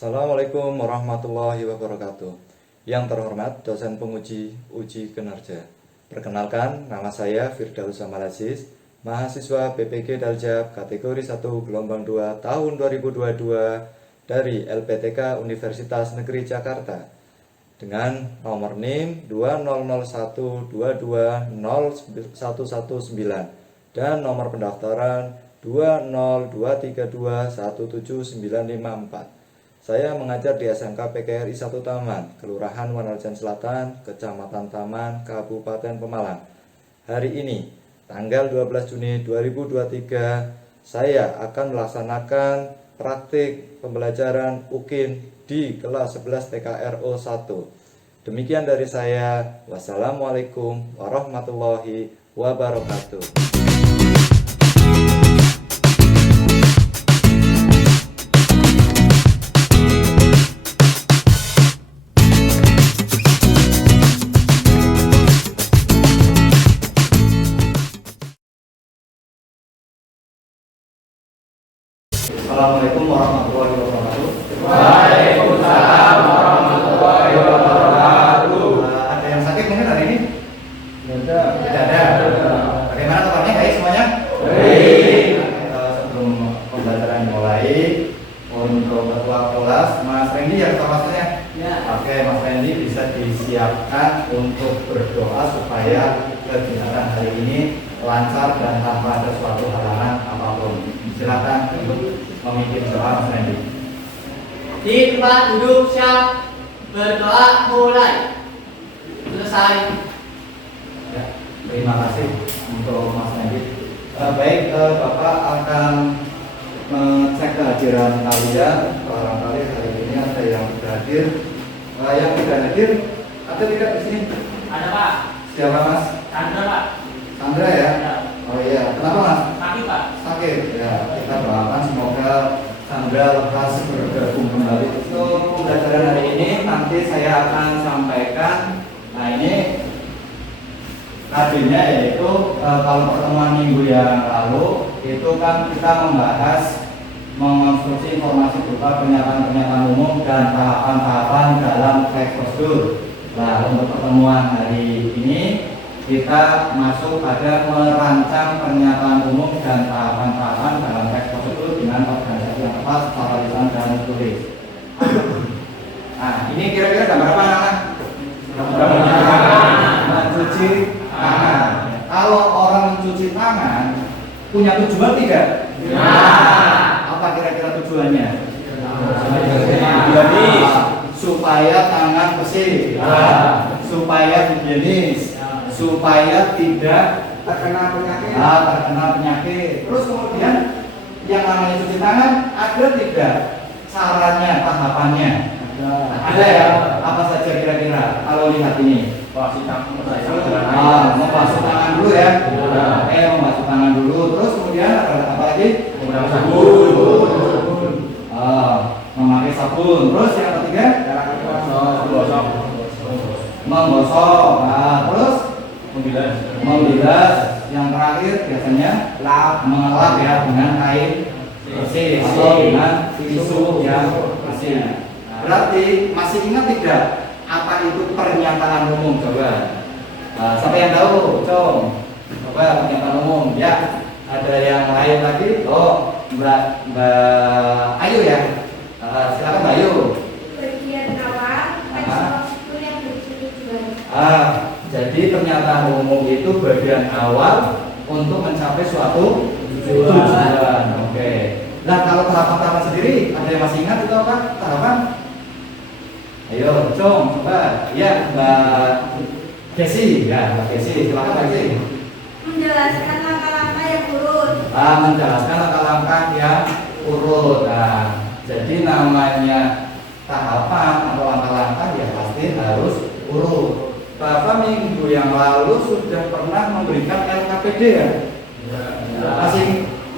Assalamualaikum warahmatullahi wabarakatuh. Yang terhormat dosen penguji uji kinerja. Perkenalkan, nama saya Firdaus Amal Aziz, mahasiswa PPG Daljab kategori 1 gelombang 2 tahun 2022 dari LPTK Universitas Negeri Jakarta dengan nomor NIM 201220119 dan nomor pendaftaran 20232179954. Saya mengajar di SMK PGRI 1 Taman, Kelurahan Wanarjan Selatan, Kecamatan Taman, Kabupaten Pemalang. Hari ini, tanggal 12 Juni 2023, saya akan melaksanakan praktik pembelajaran UKIN di kelas 11 TKRO 1. Demikian dari saya. Wassalamualaikum warahmatullahi wabarakatuh. Assalamualaikum warahmatullahi wabarakatuh. Waalaikumsalam warahmatullahi wabarakatuh. Ada yang sakit mungkin hari ini? Tidak Tidak ada. Bagaimana kabarnya? Baik semuanya? Baik. Sebelum pembelajaran dimulai, untuk ketua kelas, Mas Randy yang ketua kelasnya? Ya. Oke, Mas Randy bisa disiapkan untuk berdoa supaya kegiatan hari ini lancar dan tanpa ada suatu halangan apapun. Silakan untuk memimpin doa, Mas Randy. Di tempat duduk siap, berdoa mulai. Selesai. Ya, terima kasih untuk Mas Randy. Baik, Bapak akan mengecek kehadiran kalian. Barangkali hari ini ada yang tidak hadir. Yang tidak hadir ada tidak di sini? Ada Pak. Siapa Mas? Chandra Pak. Sandra ya? Ada. Oh iya, kenapa Mas? Kaki Pak. Sakit? Ya, kita doakan semoga Sandra lekas bergabung kembali. Untuk pembelajaran hari ini nanti saya akan sampaikan. Nah ini tadinya yaitu kalau pertemuan minggu yang lalu itu kan kita membahas mengonstruksi informasi berupa pernyataan-pernyataan umum dan tahapan-tahapan dalam teks prosedur. Nah untuk pertemuan hari ini kita masuk pada merancang pernyataan umum dan tahapan-tahapan dalam teks prosedur dengan organisasi yang tepat secara lisan dan tulis. Nah ini kira-kira gambar apa anak-anak? Mencuci tangan. Kalau orang mencuci tangan punya tujuan tidak? Ya. Apa kira-kira tujuannya? Higienis. Supaya tangan bersih. Supaya higienis. Supaya tidak terkena penyakit. Terkena penyakit. Terus kemudian yang namanya cuci tangan ada tidak caranya, tahapannya? Ada ya? Apa saja kira-kira kalau lihat ini? Membasuh tangan dulu ya. Membasuh tangan dulu. Terus kemudian ada apa lagi? Menggunakan sabun. Memakai sabun. Terus yang ketiga? Menggosok. Terus membilas. Yang terakhir biasanya mengelap ya dengan kain bersih atau dengan tisu yang bersih. Berarti masih ingat tidak apa itu pernyataan umum? Coba siapa yang tahu? Coba pernyataan umum ya. Ada yang lain lagi? Mbak Ayu ya. Silakan Mbak Ayu. Bagian awal itu yang bertujuan. Jadi pernyataan umum itu bagian awal untuk mencapai suatu tujuan. Oke. Nah kalau tahapan-tahapan sendiri ada yang masih ingat itu apa tahapan? Ayo, coba. Ya, Mbak Desi. Ya, Mbak Desi. Silakan Mbak Desi. Menjelaskan langkah-langkah yang urut. Menjelaskan langkah-langkah yang urut. Jadi namanya tahapan atau langkah-langkah ya pasti harus urut. Bapak minggu yang lalu sudah pernah memberikan LKPD ya?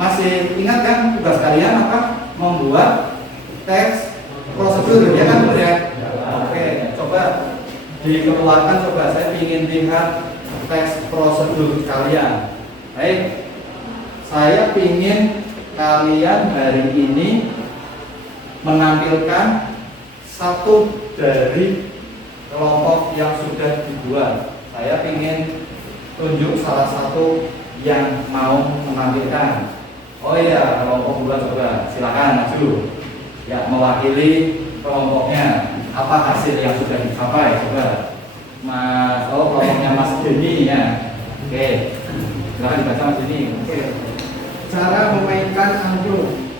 Masih ingat kan tugas kalian apa? Membuat teks prosedur ya kan benar ya? Oke, coba dikeluarkan, coba saya ingin lihat teks prosedur kalian. Baik, saya ingin kalian hari ini menampilkan satu dari kelompok yang sudah dibuat. Saya ingin tunjuk salah satu yang mau menampilkan. Oh iya, kelompok 2 coba silakan maju. Ya, mewakili kelompoknya. Apa hasil yang sudah dicapai? Coba. Mas, oh kelompoknya Mas Denny ya. Oke. Silakan dibaca Mas Denny. Oke. Cara memainkan angklung.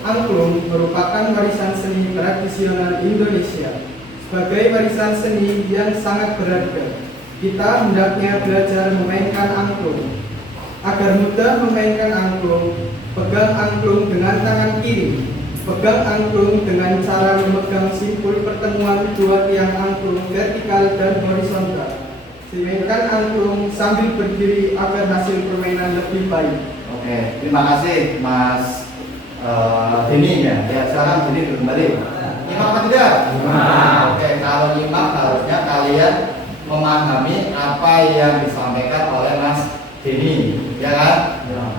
Angklung merupakan warisan seni tradisional Indonesia. Sebagai warisan seni yang sangat berharga, kita hendaknya belajar memainkan angklung. Agar mudah memainkan angklung, pegang angklung dengan tangan kiri. Pegang angklung dengan cara memegang simpul pertemuan dua tiang angklung vertikal dan horizontal. Mainkan angklung sambil berdiri agar hasil permainan lebih baik. Oke, terima kasih Mas Denny ya. Ya, sekarang Denny kembali. Nyimak apa tidak? Oke, kalau nyimak harusnya kalian memahami apa yang disampaikan oleh Mas Denny, ya kan?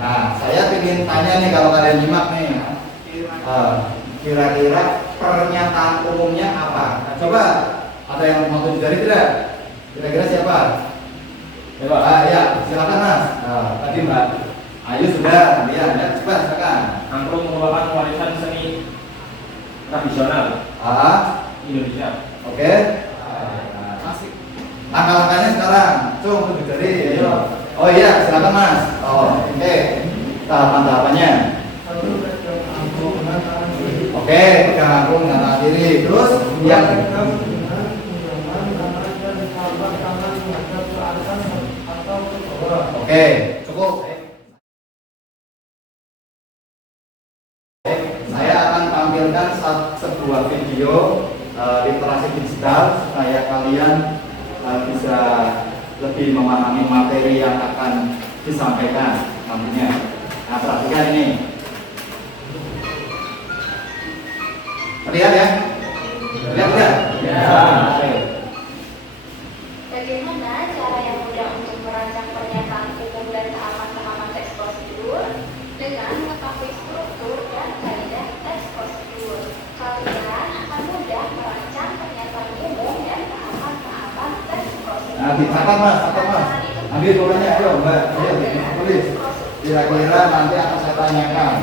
Nah, saya ingin tanya nih kalau kalian nyimak nih, kira-kira pernyataan umumnya apa? Nah, coba ada yang mau tunjuk jari tidak? Kira-kira siapa? Coba, ya silakan Mas. Tadi Mbak Ayu sudah, ya coba silakan. Angklung merupakan warisan seni tradisional Indonesia. Oke. Langkah-langkahnya sekarang, tunjuk jari. Ayo. Oh iya, silakan Mas. Oh, oke. Tahapan-tahapannya. Oke, pegang angklung dengan tangan kiri. Terus yang oke, cukup. Saya akan tampilkan sebuah video literasi digital supaya kalian bisa lebih memahami materi yang akan disampaikan nantinya. Nah, perhatikan ini. Terlihat ya? Terlihat tidak? Ya. Oke. Bagaimana cara yang mudah untuk merancang pernyataan umum dan tahapan-tahapan teks prosedur dengan mengetahui struktur dan kaidah teks prosedur? Kalian akan mudah merancang pernyataan umum dan tahapan-tahapan teks prosedur. Nah, dicatat Mas, catat Mas. Ambil bolanya, ayo Mbak, ayo tulis. Kira-kira nanti akan saya tanyakan.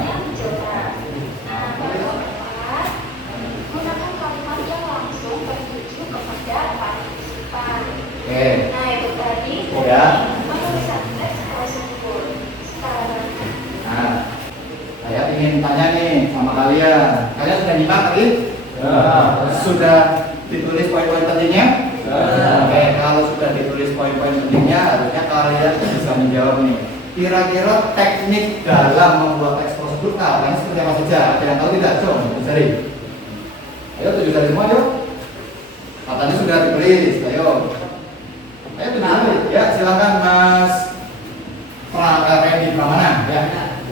Gunakan kalimat yang langsung bertuju kepada partisipan. Oke. Nah, itu tadi Ya. penulisan teks prosedur. Sekarang Nah, saya ingin tanya nih sama kalian. Kalian sudah nyimak tadi? Sudah ditulis poin-poin pentingnya? Oke, kalau sudah ditulis poin-poin pentingnya, harusnya kalian bisa menjawab nih. Kira-kira teknik dalam membuat teks prosedur kalian seperti apa saja? Ada yang tahu tidak? Coba tujuh jari. Ayo tujuh jari semua, yuk. Katanya sudah ditulis, ayo. Ayo tujuh jari. Ya, silakan Mas Randy Pramana. Ya.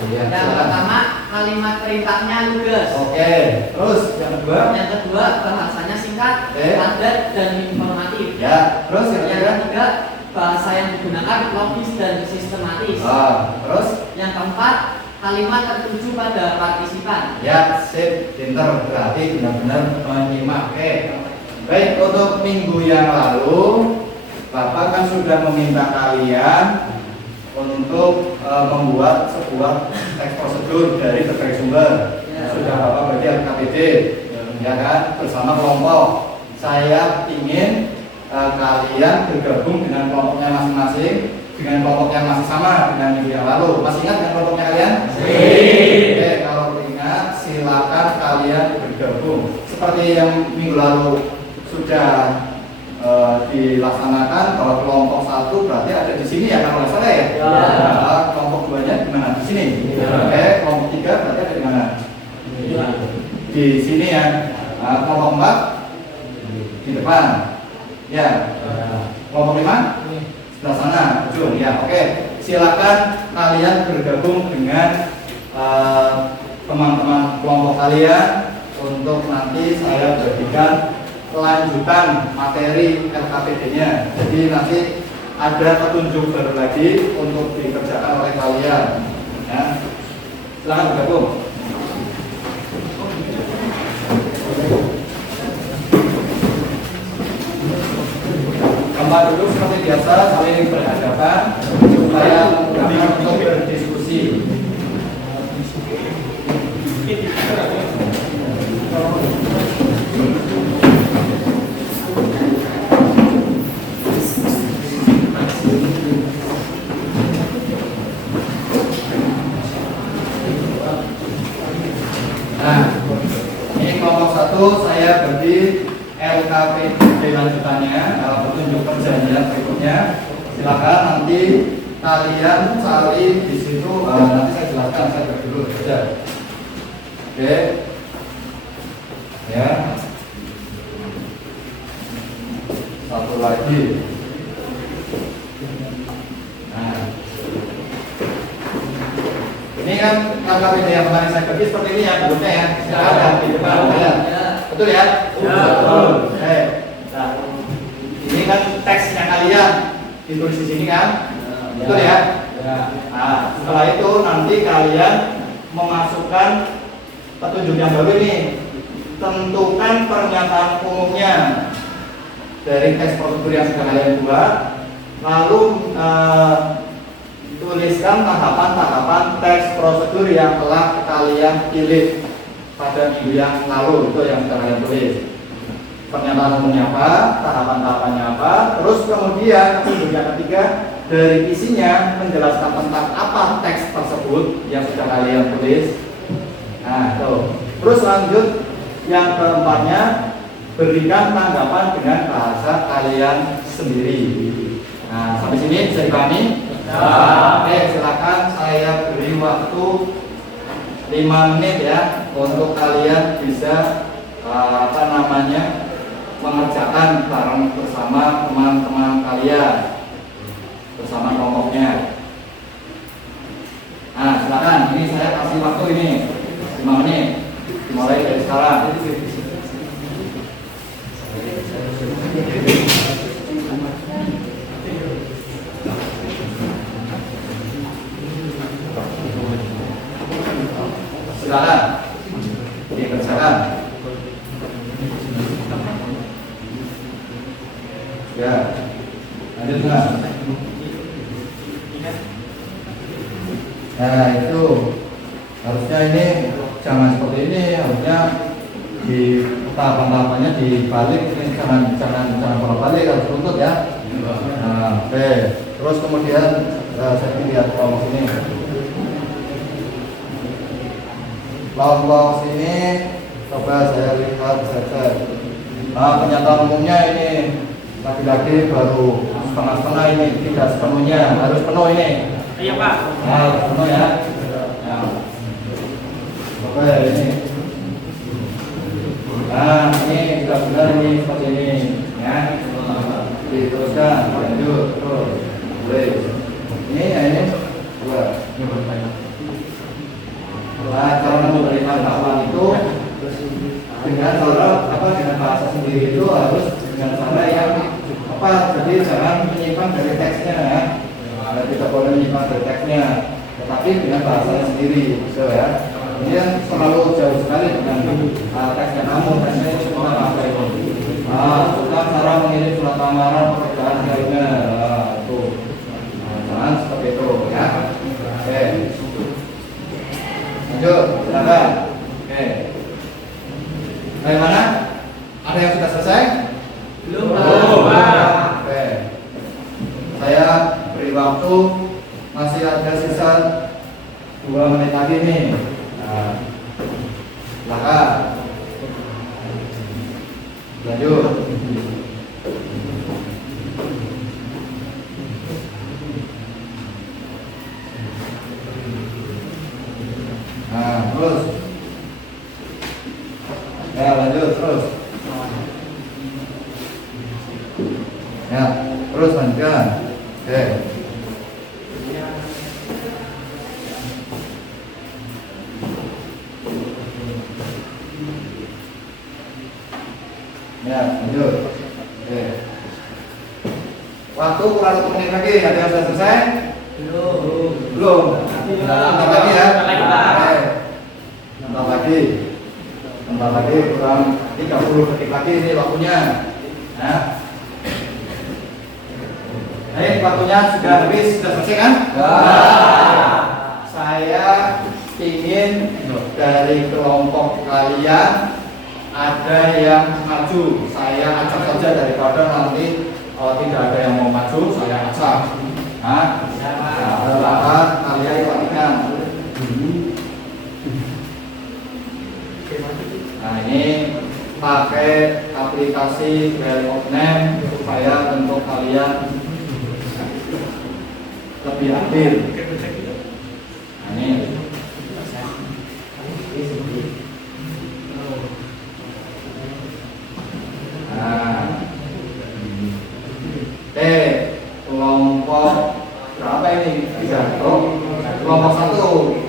Ya, Yang silakan. pertama kalimat perintahnya lugas. Oke, terus yang kedua? Yang kedua bahasanya singkat, Oke. padat dan informatif. Ya, terus yang Yang ketiga? ketiga bahasa yang digunakan logis dan sistematis. Terus? Yang keempat kalimat tertuju pada partisipan. Ya, sip, pinter, berarti benar-benar menyimak. Oke. Baik, untuk minggu yang lalu Bapak kan sudah meminta kalian untuk membuat sebuah teks prosedur dari berbagai sumber. Ya. Sudah Bapak berarti KPD, ya kan, bersama kelompok. Saya ingin kalian bergabung dengan kelompoknya masing-masing, dengan kelompok yang masih sama dengan minggu yang lalu. Masih ingat dengan kelompoknya kalian? Oke, kalau ingat silakan kalian bergabung. Seperti yang minggu lalu sudah dilaksanakan, bahwa kelompok satu berarti ada di sini ya, kalau nggak salah ya. Nah, kelompok duanya di mana? Di sini. Oke, kelompok tiga berarti ada di mana? Di sini ya. Nah, kelompok 4 di depan. Ya. Kelompok 5 sebelah sana. Betul ya. Oke. Silakan kalian bergabung dengan teman-teman kelompok kalian untuk nanti saya berikan lanjutan materi LKPD-nya. Jadi nanti ada petunjuk baru lagi untuk dikerjakan oleh kalian. Ya. Silakan bergabung. tempat duduk seperti biasa, saling berhadapan supaya memudahkan untuk berdiskusi. Nah, ini kelompok 1 saya beri LKPD lanjutannya, petunjuk perjanjian berikutnya. Silakan nanti kalian cari di situ. Nanti saya jelaskan, saya beri dulu saja. Oke, ya. Satu lagi. Nah, ini kan KKPD yang kemarin saya bagi seperti ini ya bentuknya ya. Silakan di depan kalian. Betul ya? Betul. Nah, ini kan teksnya kalian ditulis di sini kan? Betul ya? Nah, setelah itu nanti kalian memasukkan petunjuk yang baru ini. Tentukan pernyataan umumnya dari teks prosedur yang sudah kalian buat. Lalu tuliskan tahapan-tahapan teks prosedur yang telah kalian pilih pada minggu yang lalu, itu yang sudah kalian tulis. Pernyataan umumnya apa, tahapan-tahapannya apa, terus kemudian petunjuk yang ketiga dari isinya menjelaskan tentang apa teks tersebut yang sudah kalian tulis. Nah, tuh. Terus lanjut yang keempatnya, berikan tanggapan dengan bahasa kalian sendiri. Nah, sampai sini bisa dipahami? Ya. Oke, silakan saya beri waktu 5 menit ya untuk kalian bisa mengerjakan bareng bersama teman-teman kalian bersama kelompoknya. Nah, silakan. Ini saya kasih waktu ini 5 menit dimulai dari sekarang. Silakan dikerjakan. Ya, lanjut nggak? Nah, itu harusnya ini jangan seperti ini, harusnya di tahapan-tahapannya dibalik, ini jangan bolak-balik, harus runtut ya. Nah, oke. Terus kemudian saya lihat kelompok ini. Kelompok sini coba saya lihat saja. Nah, pernyataan umumnya ini lagi-lagi baru setengah-setengah, ini tidak sepenuhnya, harus penuh ini. Iya Pak. Nah, harus penuh ya. Nah, oke ini. Nah, ini sudah benar ini seperti ini ya. Diteruskan, lanjut terus. Boleh. Ini ya ini. Dua. Ini bertanya. Nah, cara memberikan tanggapan itu dengan cara dengan bahasa sendiri itu harus dengan cara yang jadi jangan menyimpan dari teksnya ya. Tidak boleh menyimpan dari teksnya, tetapi dengan bahasa sendiri, gitu ya. Ini yang terlalu jauh sekali dengan teksnya, namun teksnya itu cuma apa itu? Bukan cara mengirim surat lamaran pekerjaan lainnya, itu. Jangan seperti itu ya. Oke. Lanjut, silakan. Oke. Bagaimana? Ada yang sudah selesai? Belum. Oke. Saya beri waktu, masih ada sisa 2 menit lagi nih. Nah, silakan. Lanjut. Nah, terus. Ya, lanjut terus. Ya, terus lanjutkan. Oke. Ya, lanjut. Oke. Waktu kurang 1 menit lagi. Ada yang sudah selesai? Belum. Bentar lagi ya. Oke. Bentar lagi kurang 30 detik lagi ini waktunya. Nah. Baik, waktunya sudah habis, sudah selesai kan? Saya ingin dari kelompok kalian ada yang maju. Saya acak saja daripada nanti tidak ada yang mau maju, saya acak. Nah, silakan kalian perhatikan. Nah, ini pakai aplikasi Value of Name supaya untuk kalian lebih adil. Nah, ini. Nah, kelompok berapa ini? Kelompok 1.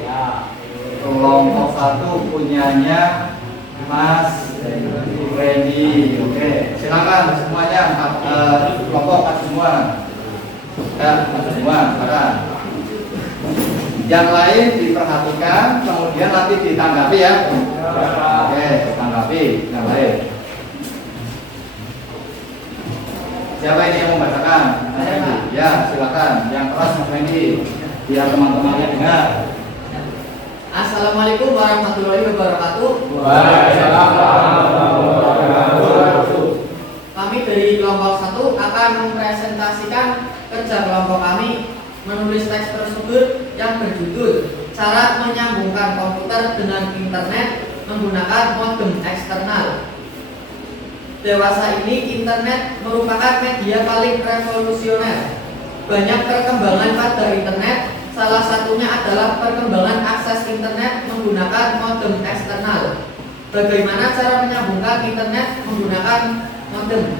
Kelompok 1 punyanya Mas Randy. Oke, silakan semuanya kelompok maju semua. Ya, maju semua, silakan. Yang lain diperhatikan, kemudian nanti ditanggapi ya. Oke, ditanggapi yang lain. Siapa ini yang membacakan? Mas Randy. Ya, silakan. Yang keras Mas Randy, biar teman-temannya dengar. Assalamualaikum warahmatullahi wabarakatuh. Kami dari kelompok 1 akan mempresentasikan kerja kelompok kami menulis teks tersebut yang berjudul Cara Menyambungkan Komputer dengan Internet Menggunakan Modem Eksternal. Dewasa ini internet merupakan media paling revolusioner. Banyak perkembangan pada internet. Salah satunya adalah perkembangan akses internet menggunakan modem eksternal. Bagaimana cara menyambungkan internet menggunakan modem?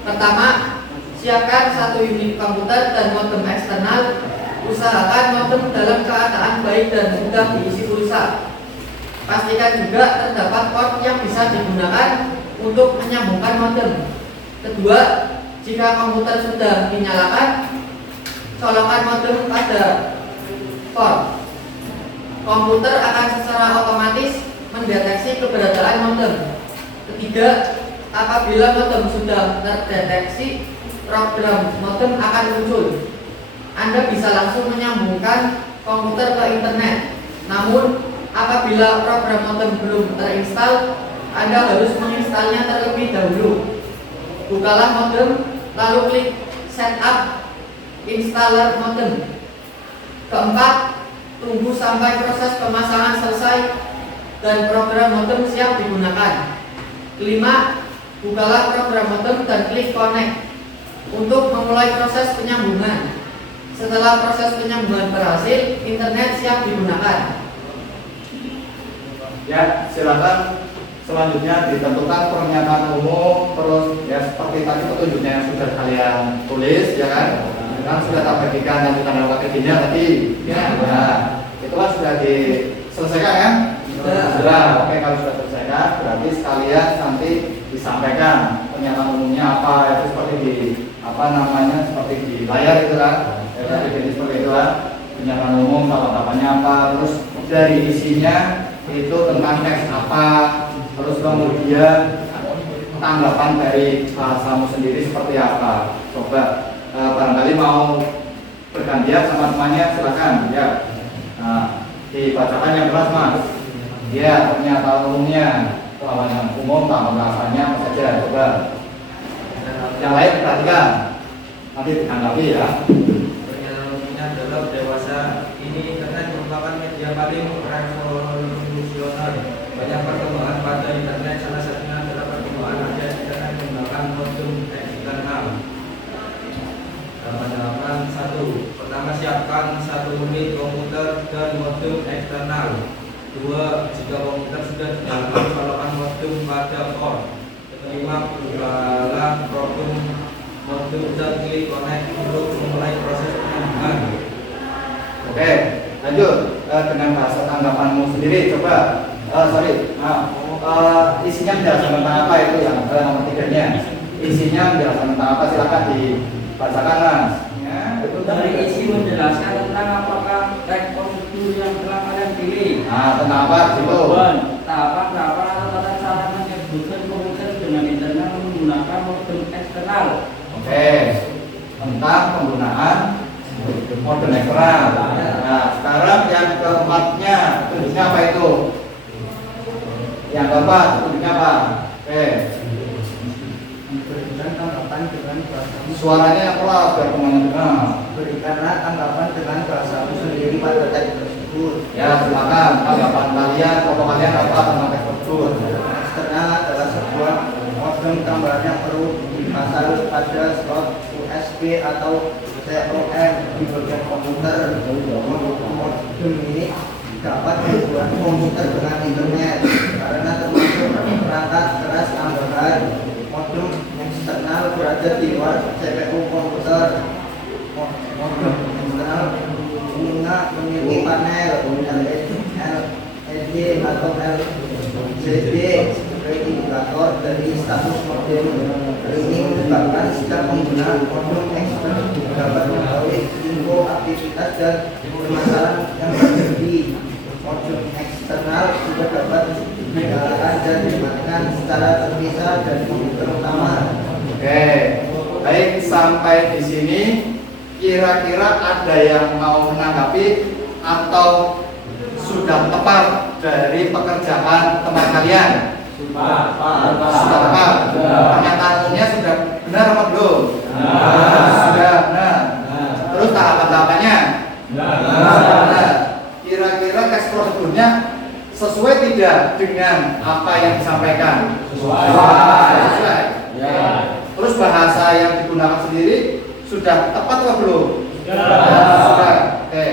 Pertama, siapkan satu unit komputer dan modem eksternal. Usahakan modem dalam keadaan baik dan mudah diisi pulsa. Pastikan juga terdapat port yang bisa digunakan untuk menyambungkan modem. Kedua, jika komputer sudah dinyalakan, colokkan modem pada port. Komputer akan secara otomatis mendeteksi keberadaan modem. Ketiga, apabila modem sudah terdeteksi, program modem akan muncul. Anda bisa langsung menyambungkan komputer ke internet. Namun, apabila program modem belum terinstal, Anda harus menginstalnya terlebih dahulu. Bukalah modem, lalu klik Setup Installer Modem. Keempat, tunggu sampai proses pemasangan selesai dan program modem siap digunakan. Kelima, bukalah program modem dan klik connect untuk memulai proses penyambungan. Setelah proses penyambungan berhasil, internet siap digunakan. Ya, silakan selanjutnya ditentukan pernyataan umum, terus ya seperti tadi petunjuknya yang sudah kalian tulis, ya kan? Kan sudah tak bagikan yang bukan dalam ketiga tadi. Ya. Nah, itu kan sudah diselesaikan kan? Sudah. Oke, kalau sudah selesaikan, berarti sekalian nanti disampaikan pernyataan umumnya apa, itu seperti di seperti di layar itu kan? Ya, jadi seperti itu kan? Pernyataan umum, tahapannya apa, terus dari isinya itu tentang teks apa, terus kemudian tanggapan dari bahasamu sendiri seperti apa. Coba barangkali mau bergantian sama temannya, silakan ya. Nah, dibacakan yang keras mas. Ya, pernyataan umumnya, lawan umum, nama bahasanya apa saja. Coba. Yang lain perhatikan, nanti ditanggapi ya. Pernyataan umumnya adalah dewasa ini internet merupakan media paling revolusioner. Banyak perkembangan pada internet, salah satunya adalah perkembangan akses internet menggunakan modem eksternal. Penerapan 1. Pertama, siapkan satu unit komputer dan modem eksternal. 2. Jika komputer sudah dinyalakan, colokkan modem pada port. Kelima, bukalah program modem dan klik connect untuk memulai proses penyambungan. Oke, lanjut dengan bahasa tanggapanmu sendiri. Coba, isinya menjelaskan tentang apa itu yang nomor 3-nya. Isinya menjelaskan tentang apa, silakan dibacakan mas. Ya, itu Dari isi menjelaskan tentang apakah teks prosedur yang telah kalian pilih. Nah, tentang apa itu? Tahapan atau tata cara menyambungkan komputer dengan internet menggunakan modem eksternal. Oke. tentang penggunaan modern eksternal. Nah, sekarang yang keempatnya, petunjuknya apa itu? Yang keempat, petunjuknya apa? Oke. Berikan tanggapan dengan bahasamu. Suaranya pelan biar semuanya dengar. Berikanlah tanggapan dengan bahasamu sendiri pada teks tersebut. Ya, silakan. Tanggapan kalian, kelompok kalian apa tentang teks tersebut? Eksternal adalah sebuah modem tambahan yang perlu dipasang pada slot USB atau COM di bagian komputer. Modem ini dapat membuat komputer dengan internet karena termasuk perangkat keras tambahan. Modem eksternal berada di luar CPU komputer. Modem eksternal umumnya memiliki panel LED atau LCD sebagai indikator dari status modem. Hal ini menyebabkan setiap pengguna modem eksternal dapat mengetahui info aktivitas dan permasalahan yang terjadi. Modem eksternal juga dapat dinyalakan dan dimatikan secara terpisah dari komputer utama. Oke, baik, sampai di sini kira-kira ada yang mau menanggapi atau sudah tepat dari pekerjaan teman kalian? Sudah tepat. Pernyataannya sudah benar apa belum? Sudah benar. Terus tahapan-tahapannya? Benar. Kira-kira teks prosedurnya sesuai tidak dengan apa yang disampaikan? Sesuai. Terus bahasa yang digunakan sendiri sudah tepat atau belum? Sudah. Oke.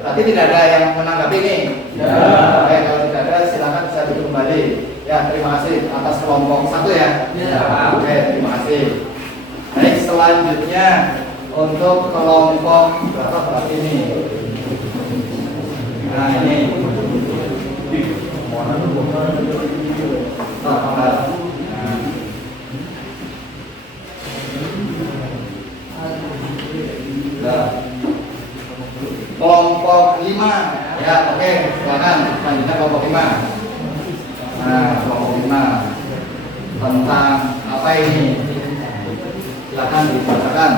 Berarti tidak ada yang menanggapi ini. Oke, kalau tidak ada silakan bisa duduk kembali. Ya, terima kasih atas kelompok satu ya. Oke, terima kasih. Baik, selanjutnya untuk kelompok berapa ini? Nah, ini. Kelompok 5 ya, oke, silakan selanjutnya kelompok 5. Nah, kelompok 5 tentang apa ini? Silakan dibacakan.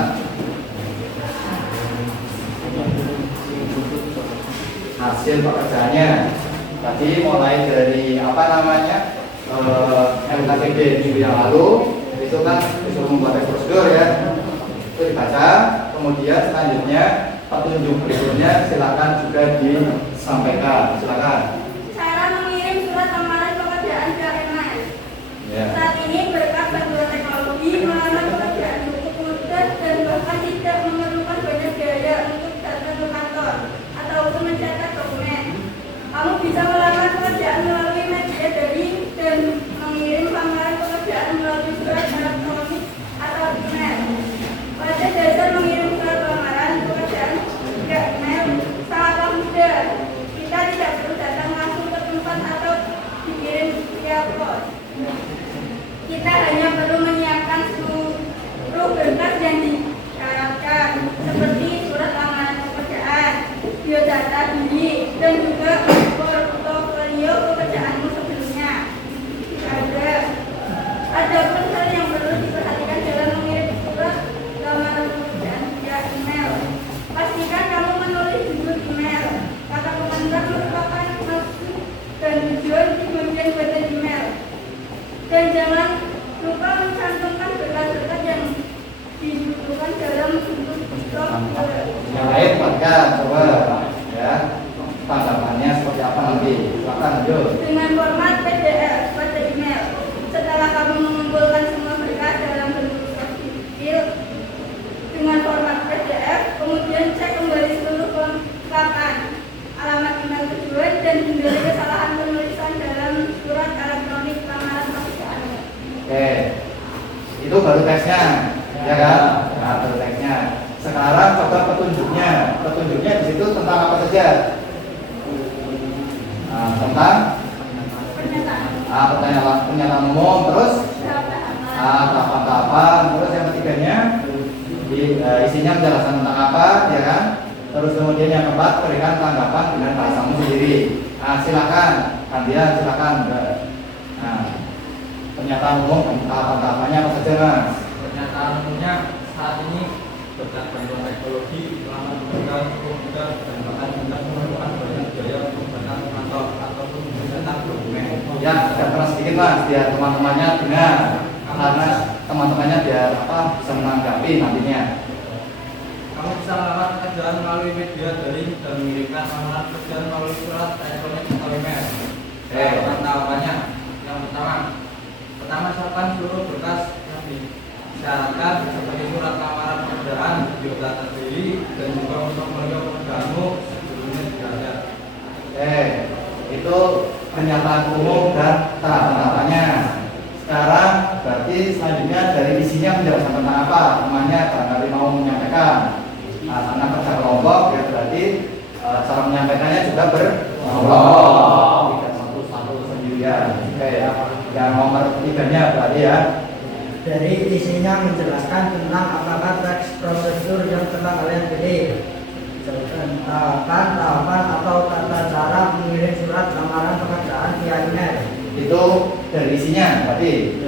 Hasil pekerjaannya tadi mulai dari apa namanya LKPD minggu yang lalu itu kan disuruh membuat prosedur ya, itu dibaca. Kemudian selanjutnya petunjuk berikutnya silakan juga disampaikan. Silakan. Cara mengirim surat lamaran pekerjaan ke email. Ya. Saat ini berkat bantuan teknologi, melamar pekerjaan cukup mudah dan bahkan tidak memerlukan banyak biaya untuk datang ke kantor ataupun mencetak dokumen. Kamu bisa melamar pekerjaan melalui media daring dan mengirim lamaran pekerjaan melalui surat elektronik atau email. Pada dasar mengirim surat lamaran pekerjaan ke email sangatlah mudah. Kita tidak perlu datang langsung ke tempat atau dikirim via pos. Kita hanya perlu menyiapkan seluruh berkas yang disyaratkan seperti surat lamaran pekerjaan, biodata diri, dan juga portofolio pekerjaanmu sebelumnya. Ada pun hal yang perlu diperhatikan dalam mengirim surat lamaran pekerjaan via email. Pastikan kamu menulis judul email, kata pengantar merupakan maksud dan tujuan di bagian body email. Dan jangan lupa mencantumkan berkas-berkas yang dibutuhkan dalam bentuk document. Yang lain bagian coba ya tanggapannya seperti apa nanti. Silakan lanjut. Dengan format PDF pada email. Setelah kamu mengumpulkan semua berkas dalam bentuk soft file dengan format PDF, kemudian cek kembali seluruh kelengkapan, alamat email tujuan, dan hindari kesalahan penulisan dalam surat elektronik lamaran pekerjaan. Oke, itu baru teksnya, ya kan? Nah, baru teksnya. Sekarang coba petunjuknya. Petunjuknya di situ tentang apa saja? Nah, tentang pernyataan umum, terus tahapan-tahapan, terus yang ketiganya isinya menjelaskan tentang apa, ya kan? Terus kemudian yang keempat berikan tanggapan dengan bahasamu sendiri. Nah, silakan, Kandian, silakan. Nah, pernyataan umum tahapan-tahapannya apa saja, Mas? Pernyataan umumnya saat ini berkat bantuan teknologi selama bekerja cukup mudah dan bahkan tidak memerlukan banyak biaya untuk mencetak kantor ataupun mencetak dokumen. Ya, agak keras sedikit mas, biar teman-temannya dengar, karena teman-temannya biar bisa menanggapi nantinya. Kamu bisa melamar pekerjaan melalui media daring dan mengirimkan lamaran pekerjaan melalui surat elektronik atau email. Tahapannya, yang pertama siapkan seluruh berkas yang disyaratkan seperti surat lamaran pekerjaan, biodata diri, dan juga untuk portfolio pekerjaanmu sebelumnya tidak ada. Itu pernyataan umum dan tahapan-tahapannya. Sekarang berarti selanjutnya dari isinya menjelaskan tentang apa temannya barangkali mau menyampaikan. Karena kerja kelompok ya berarti cara menyampaikannya juga berkelompok, tidak satu-satu sendirian. Ya. Yang nomor 3-nya berarti ya. Dari isinya menjelaskan tentang apakah teks prosedur yang telah kalian pilih, tahapan atau tata cara mengirim surat lamaran pekerjaan via email. Itu dari isinya berarti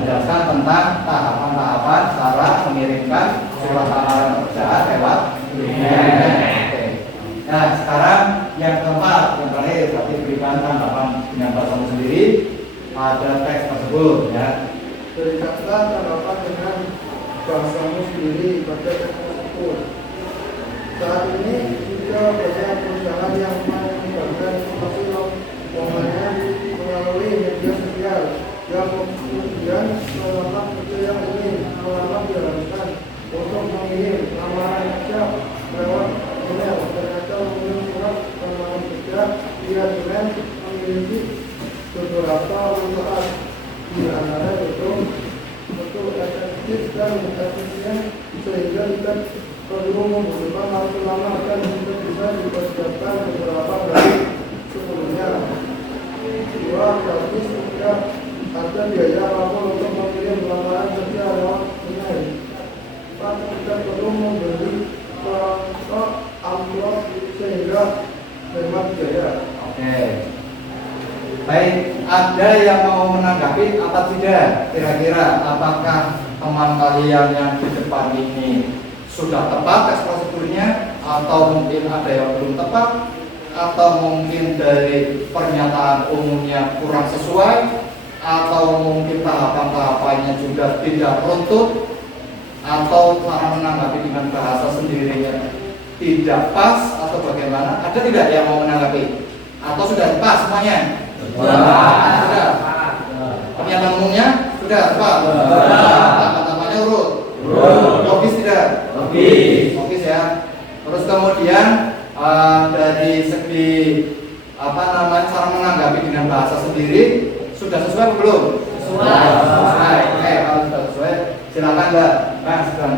menjelaskan tentang tahapan-tahapan cara mengirimkan surat lamaran pekerjaan lewat email. Nah sekarang yang keempat, yang terakhir berarti berikan tanggapan dengan bahasamu sendiri pada teks tersebut ya. Berikanlah tanggapan dengan bahasamu sendiri pada teks tersebut. Saat ini juga banyak perusahaan yang menyebarkan informasi lowongannya melalui media sosial yang kemudian pelamar kerja yang ingin melamar diharuskan untuk mengirim lamaran kerja lewat email. Ternyata mengirim surat lamaran kerja via email memiliki beberapa manfaat, di antara itu efektif dan efisien sehingga tidak perlu membutuhkan waktu lama dan juga bisa dipersiapkan beberapa hari sebelumnya. Dua, gratis, tidak ada biaya apapun untuk mengirim lamaran kerja lewat email. Empat, tidak perlu membeli amplop sehingga hemat biaya. Oke. Baik, ada yang mau menanggapi apa tidak? Kira-kira apakah teman kalian yang di depan ini sudah tepat teks prosedurnya, atau mungkin ada yang belum tepat, atau mungkin dari pernyataan umumnya kurang sesuai, atau mungkin tahapan-tahapannya juga tidak runtut, atau cara menanggapi dengan bahasa sendirinya tidak pas, atau bagaimana? Ada tidak yang mau menanggapi? Atau sudah pas semuanya? Sudah. Pernyataan umumnya sudah tepat. Tahapan-tahapannya urut. Logis tidak? Logis ya. Terus kemudian dari segi cara menanggapi dengan bahasa sendiri sudah sesuai belum? Sesuai. Oke, kalau sudah sesuai silakan Mbak Mas dan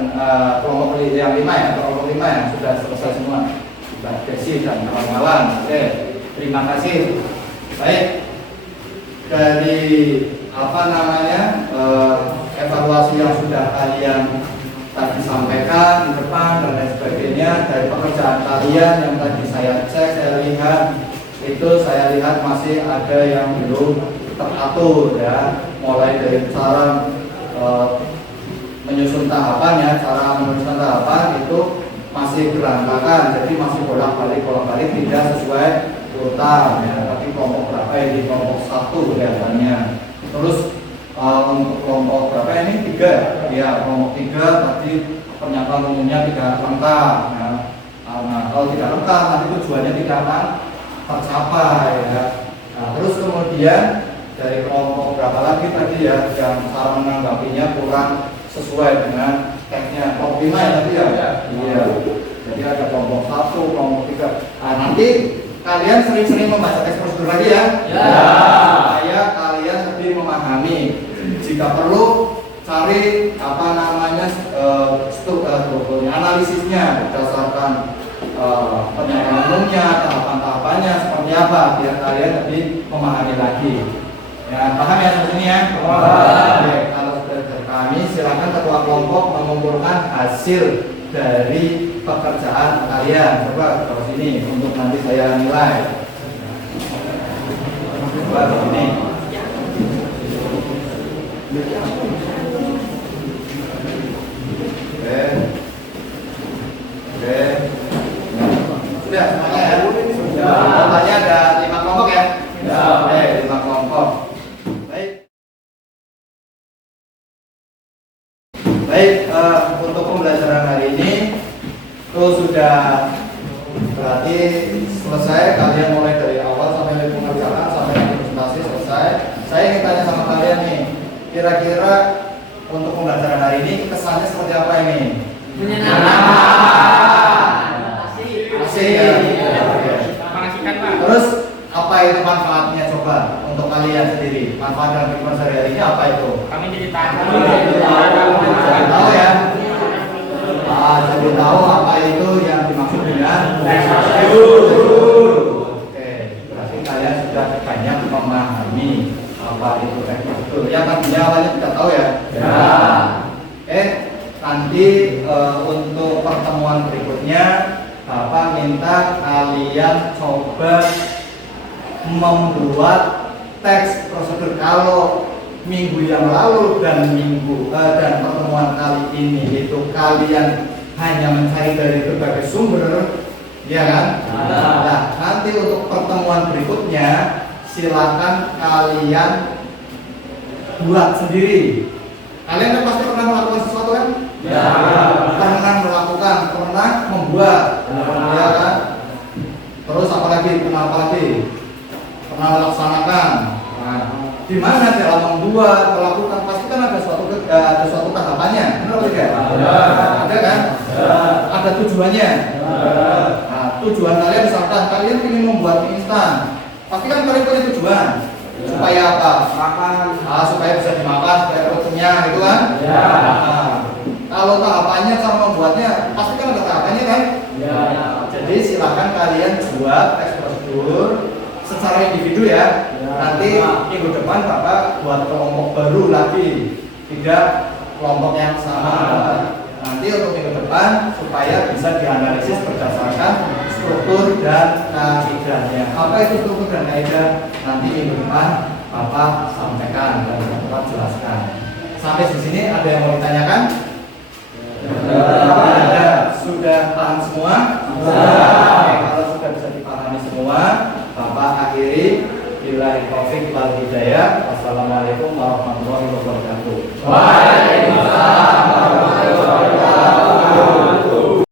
kelompok yang 5 ya, kelompok 5 yang sudah selesai semua. Mbak Desi dan kawan-kawan. Oke, terima kasih. Baik, dari evaluasi yang sudah kalian tadi sampaikan di depan dan lain sebagainya, dari pekerjaan kalian yang tadi saya cek, saya lihat masih ada yang belum teratur ya, mulai dari cara menyusun tahapan itu masih berantakan, jadi masih bolak-balik tidak sesuai urutan ya, tapi kelompok berapa ini? Kelompok 1 kelihatannya. Terus untuk kelompok berapa ini? 3 ya, kelompok 3 tadi pernyataan umumnya tidak lengkap ya. Nah, kalau tidak lengkap nanti tujuannya tidak akan tercapai ya. Nah, terus kemudian dari kelompok berapa lagi tadi ya, yang cara menanggapinya kurang sesuai dengan teksnya. Kelompok 5 ya tadi ya? Iya. Jadi ada kelompok 1, kelompok 3. Nah, nanti kalian sering-sering membaca teks prosedur lagi ya? Supaya kalian lebih memahami. Jika perlu cari analisisnya berdasarkan pernyataan umumnya, tahapan-tahapannya seperti apa, biar kalian lebih memahami lagi. Ya, paham ya sampai sini ya? Oke, kalau sudah dari kami, silakan ketua kelompok mengumpulkan hasil dari pekerjaan kalian. Coba ke sini untuk nanti saya nilai. Coba ke sini. Oke. Sudah semuanya ya? Sudah. Totalnya ada 5 kelompok ya? Ya. Oke, 5 kelompok. Baik. Baik, untuk pembelajaran hari ini itu sudah berarti selesai. Kalian mulai dari awal sampai pengerjaan sampai presentasi selesai. Saya ingin tanya sama kalian nih, kira-kira untuk pembelajaran hari ini kesannya seperti apa ini? Asik ya? Terus apa itu manfaatnya coba untuk kalian sendiri? Manfaat dalam kehidupan sehari-hari ini apa itu? Kami jadi tahu. Jadi tahu ya? Jadi tahu apa itu yang dimaksud dengan Oke, berarti kalian sudah banyak memahami apa itu ekspor. Yang tadinya awalnya tidak tahu ya? Ya. Nanti untuk pertemuan berikutnya Bapak minta kalian coba membuat teks prosedur. Kalau minggu yang lalu dan pertemuan kali ini itu kalian hanya mencari dari berbagai sumber, ya kan? Nah, nanti untuk pertemuan berikutnya silakan kalian buat sendiri. Kalian kan pasti pernah melakukan sesuatu kan? Ya. Pernah melakukan, pernah membuat, ya kan? Terus apa lagi? Pernah melaksanakan. Nah, di mana dalam membuat, melakukan pasti kan ada suatu tahapannya, benar tidak? Ada kan? Ada tujuannya. Nah, tujuan kalian misalkan kalian ingin membuat mie instan, pasti kan kalian punya tujuan. Supaya apa? Supaya bisa dimakan, supaya perut kenyang, gitu kan? Kalau tahapannya cara membuatnya, pasti kan ada tahapannya kan? Jadi silakan kalian buat teks prosedur secara individu ya. Nanti minggu depan Bapak buat kelompok baru lagi, tidak kelompok yang sama. Nanti untuk minggu depan supaya bisa dianalisis berdasarkan struktur dan kaidahnya. Apa itu struktur dan kaidah? Nanti minggu depan Bapak sampaikan dan Bapak jelaskan. Sampai di sini ada yang mau ditanyakan? Ada. Sudah paham semua? Oke, kalau sudah bisa dipahami semua, Bapak akhiri. Billahi taufiq wal hidayah. Wassalamualaikum warahmatullahi wabarakatuh. Waalaikumsalam.